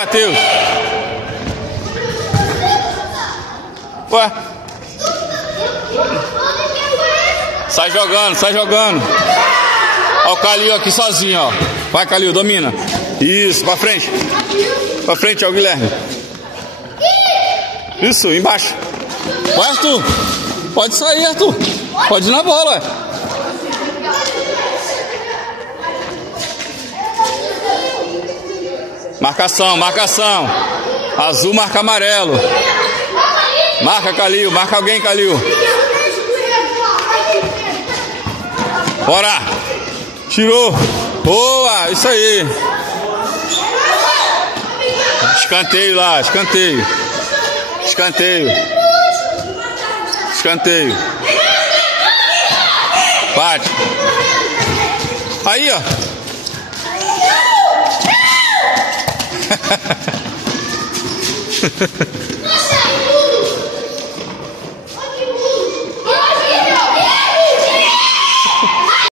Matheus. Ué. Sai jogando, sai jogando. Ó o Calil aqui sozinho, ó. Vai, Calil, domina. Isso, pra frente. Pra frente, ó o Guilherme. Isso, embaixo. Vai, Arthur. Pode sair, Arthur. Pode ir na bola, ué. Marcação, marcação. Azul marca amarelo. Marca, Calil. Marca alguém, Calil. Bora. Tirou. Boa, isso aí. Escanteio lá, escanteio. Escanteio. Escanteio. Bate. Aí, ó.